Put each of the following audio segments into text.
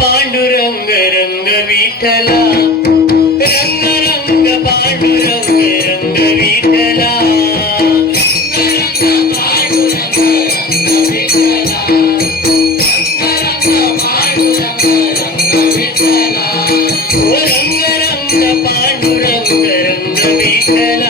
पांडुरंग रंग विठला रंग रंग पांडुरंग रंग विठला रंग रंग पांडुरंग रंग Vitthala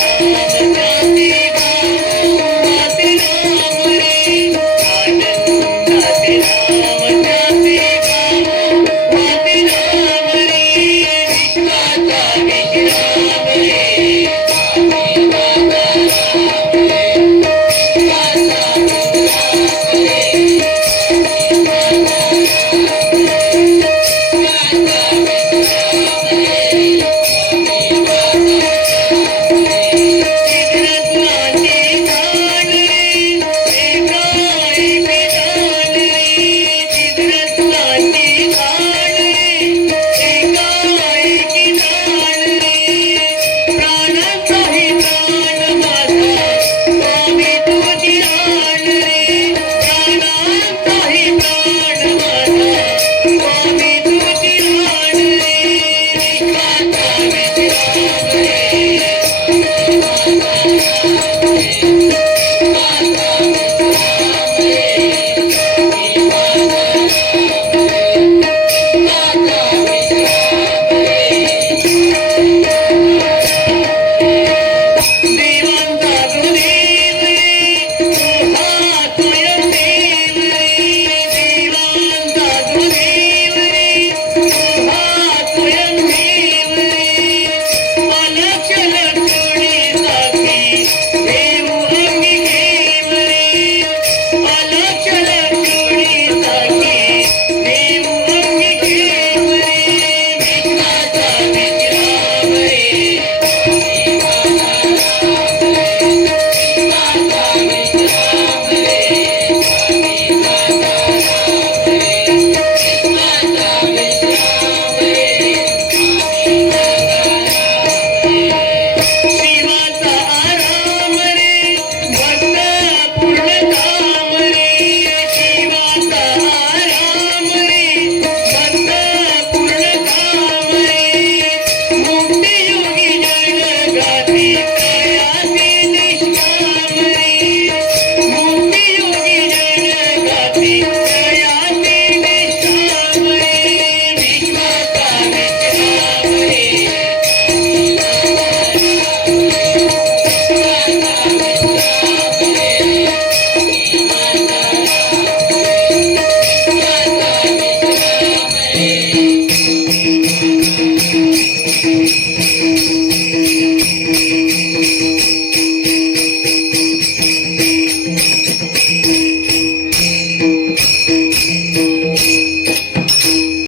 Thank you. Thank you.